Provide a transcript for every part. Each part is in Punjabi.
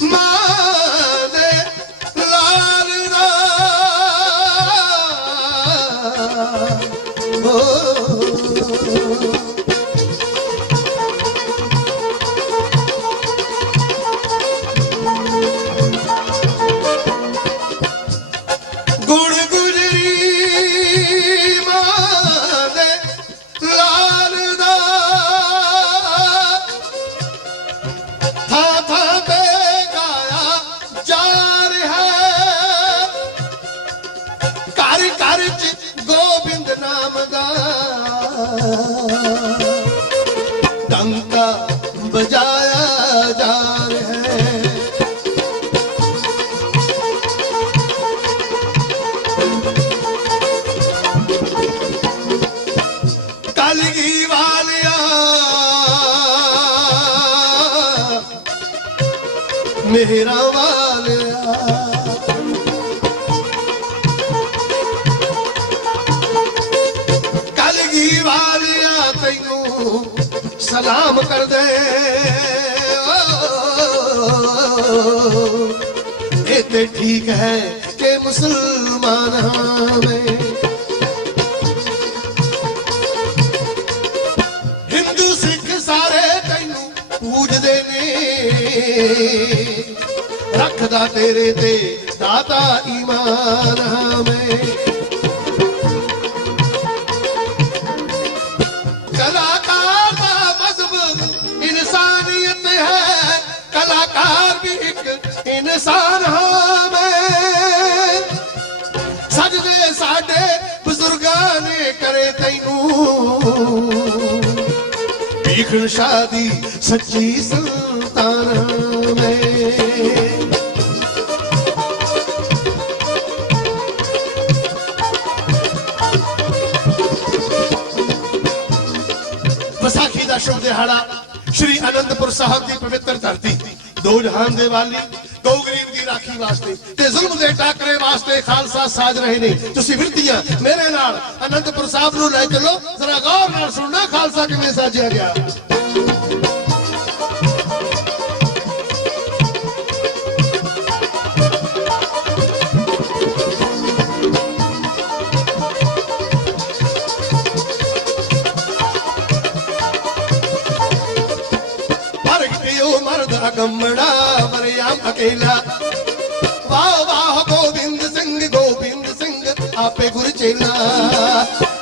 ਮਾਂ ਡੰਕਾ ਬਜਾਇਆ ਜਾ ਰਿਹਾ ਹੈ। ਕਲਗੀ ਵਾਲਿਆ ਮੇਰਾ ਵਾਲਿਆ। ਸਲਾਮ ਕਰਦੇ ਇਹ ਤੇ ਠੀਕ ਹੈ ਕਿ ਮੁਸਲਮਾਨ ਹਾਂ ਮੈਂ ਹਿੰਦੂ, ਸਿੱਖ ਸਾਰੇ ਤੈਨੂੰ ਪੂਜਦੇ ਨੇ। ਰੱਖਦਾ ਤੇਰੇ ਤੇ ਦਾਤਾ ਈਮਾਨ ਹਾਂ ਮੈਂ ਕਲਾਕਾਰ ਵੀ ਇੱਕ ਇਨਸਾਨ ਹਾਂ ਮੈਂ। ਸਜਦੇ ਸਾਡੇ ਬਜ਼ੁਰਗਾਂ ਨੇ ਕਰੇ ਤੈਨੂੰ। ਭੀਖਣ ਸ਼ਾਦੀ ਸੱਚੀ ਸੰਤਾਨ ਮੈਂ। ਵਿਸਾਖੀ ਦਾ ਸ਼ੁਭ ਦਿਹਾੜਾ ਸ਼੍ਰੀ ਅਨੰਦਪੁਰ ਸਾਹਿਬ ਦੀ ਪਵਿੱਤਰ ਧਰਤੀ ਦੋ ਜਹਾਨ ਦੇ ਵਾਲੀ ਗਊ ਗਰੀਬ ਦੀ ਰਾਖੀ ਵਾਸਤੇ ਤੇ ਜ਼ੁਲਮ ਦੇ ਟਾਕਰੇ ਵਾਸਤੇ ਖਾਲਸਾ ਸਾਜ ਰਹੇ ਨੇ। ਤੁਸੀਂ ਵਿਰਤੀਆਂ ਮੇਰੇ ਨਾਲ ਅਨੰਦਪੁਰ ਸਾਹਿਬ ਨੂੰ ਲੈ ਚਲੋ। ਜ਼ਰਾ ਗੌਰ ਨਾਲ ਸੁਣਨਾ ਖਾਲਸਾ ਕਿਵੇਂ ਸਾਜਿਆ ਗਿਆ। ਮਰਿਆਮ ਅਕੇਲਾ। ਵਾਹ ਵਾਹ, ਗੋਬਿੰਦ ਸਿੰਘ ਗੋਬਿੰਦ ਸਿੰਘ, ਆਪੇ ਗੁਰ ਚੇਲਾ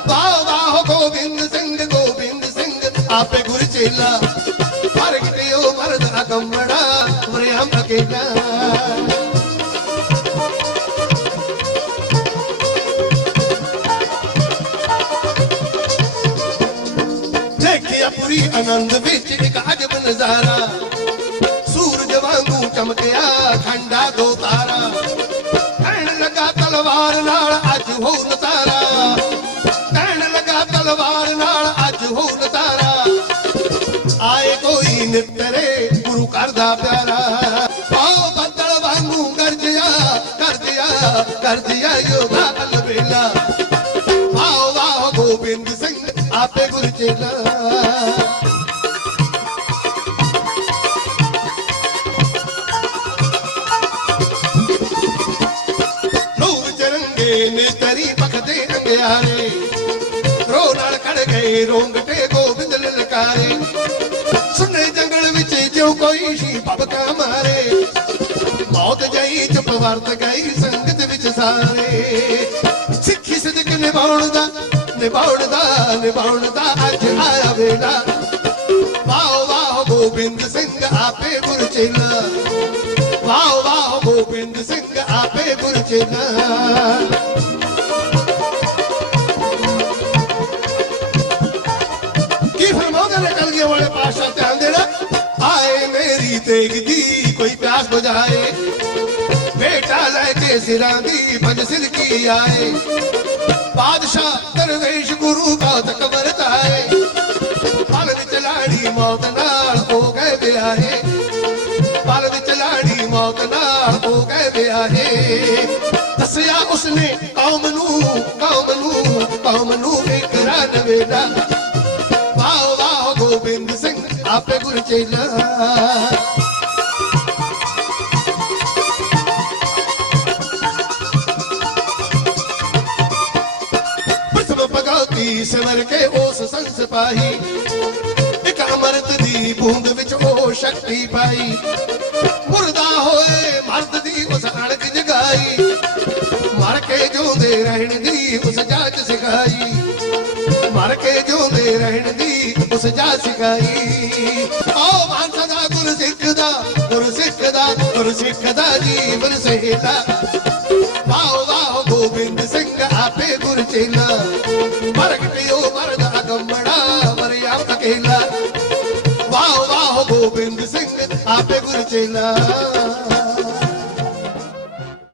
ਵਾਹ ਵਾਹ, ਗੋਬਿੰਦ ਸਿੰਘ ਗੋਬਿੰਦ ਸਿੰਘ, ਆਪੇ ਗੁਰ ਚੇਲਾ ਭਰਗਿਓ ਮਰਦਾ ਕੰਮੜਾ ਮਰਿਆਮ ਅਕੇਲਾ। ਦੇਖਿਆ ਪੂਰੀ ਆਨੰਦ ਵਿੱਚ ਇੱਕ ਅਜਬ ਨਜ਼ਾਰਾ। ਖੰਡਾ ਦੋ ਤਾਰਾ। ਕਹਿਣ ਲੱਗਾ ਤਲਵਾਰ ਨਾਲ ਅੱਜ ਹੋ ਨਤਾਰਾ ਕਹਿਣ ਲੱਗਾ ਤਲਵਾਰ ਨਾਲ ਅੱਜ ਹੋ ਨਤਾਰਾ ਆਏ ਕੋਈ ਨਿਤਰੇ ਗੁਰੂ ਕਰਦਾ ਪਿਆਰਾ। ਆਓ ਬੱਦਲ ਵਾਂਗੂ ਗਰਜਿਆ ਗਰਜਿਆ ਗਰਜਿਆ ਯੋਧਾ ਅਲਬੇਲਾ ਵਾਹ ਵਾਹ ਗੋਬਿੰਦ ਸਿੰਘ, ਆਪੇ ਗੁਰ ਚੇਲਾ। ਚਰੰਗੇ ਨੇ ਤਰੀ ਰੋ ਨਾਲ ਖੜ ਗਏ ਰੋਂਗਟੇ ਗੋਬਿੰਦ ਲਲਕਾਰੇ। ਸੁਨੇ ਜੰਗਲ ਵਿੱਚ ਜਿਉ ਕੋਈ ਸੀ ਭਬਕਾ ਮਾਰੇ। ਮੌਤ ਜਈ ਚੁੱਪ ਵਰਤ ਗਈ ਸੰਗਤ ਵਿੱਚ ਸਾਰੇ। ਸਿੱਖੀ ਸਦਕ ਨਿਭਾਉਣ ਦਾ ਨਿਭਾਉਣ ਦਾ ਨਿਭਾਉਣ ਦਾ ਅੱਜ ਆਇਆ ਵੇਲਾ। ਵਾਹ ਵਾਹ ਗੋਬਿੰਦ ਸਿੰਘ ਆਪੇ ਗੁਰ ਚੇਲਾ ਵਾਹ ਵਾਹ ਗੋਬਿੰਦ ਸਿੰਘ ਆਪੇ ਗੁਰ ਚੇਲਾ ਕੋਈ ਪਿਆਸ ਬੁਝਾਏ ਬੇਟਾ ਲੈ ਕੇ ਸਿਰਾਂ ਦੀ ਪੰਜ ਕੀ ਆਏ। ਬਾਦਸ਼ਾਹ ਦਰਵੇਸ਼ ਗੁਰੂ ਬਾਦਕ ਵਰਤਾਏ ਪਲ ਵਿੱਚ ਲਾੜੀ ਮੌਤ ਨਾਲ ਹੋ ਗਏ ਵਿਆਹੇ। ਪਲ ਵਿੱਚ ਮੌਤ ਨਾਲ ਹੋ ਗਏ ਵਿਆਹੇ। ਦੱਸਿਆ ਉਸਨੇ ਕੌਮ ਨੂੰ ਕੌਮ ਨੂੰ ਕੌਮ ਨੂੰ ਇਕਰਾ ਨਵੇਲਾ ਵਾਹ ਵਾਹ ਗੋਬਿੰਦ ਸਿੰਘ, ਆਪੇ ਗੁਰ ਚੇਲਾ। ਜੋਤੀ ਸਿਮਰ ਕੇ ਉਸ ਸੰਸ ਪਾਈ ਇੱਕ ਅੰਮ੍ਰਿਤ ਦੀ ਬੂੰਦ ਵਿੱਚ ਉਹ ਸ਼ਕਤੀ ਪਾਈ। ਮੁਰਦਾ ਹੋਏ, ਮਰਦ ਦੀ ਉਸ ਅਣਖ ਜਗਾਈ ਮਰ ਕੇ ਜਿਉਂਦੇ ਰਹਿਣ ਦੀ ਉਸ ਜਾਚ ਸਿਖਾਈ। ਮਰ ਕੇ ਜਿਉਂਦੇ ਰਹਿਣ ਦੀ ਉਸ ਜਾਚ ਸਿਖਾਈ। ਆਓ ਮਾਨਸਾ ਦਾ ਗੁਰ ਸਿੱਖ ਦਾ, ਗੁਰ ਸਿੱਖ ਦਾ, ਗੁਰ ਸਿੱਖ ਦਾ ਜੀਵਨ ਸਹਿਤਾ ਵਾਹ ਵਾਹ ਗੋਬਿੰਦ ਸਿੰਘ, ਆਪੇ ਗੁਰ ਚੇਲਾ। ਅਕੇਲਾ ਵਾਹ ਗੁਰ ਚੇਲਾ